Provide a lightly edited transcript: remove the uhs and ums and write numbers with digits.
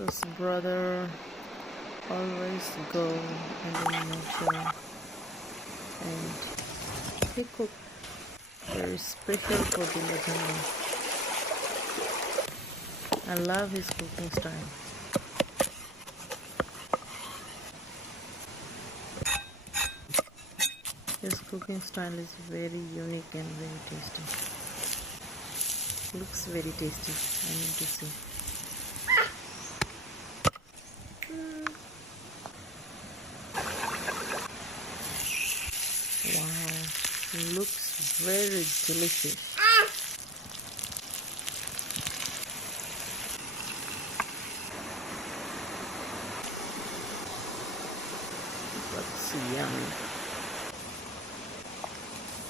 This brother always go in the nature, and he cook very special food in the jungle. I love his cooking style. His cooking style is very unique and very tasty. Looks very tasty, I need to say. Wow, looks very delicious.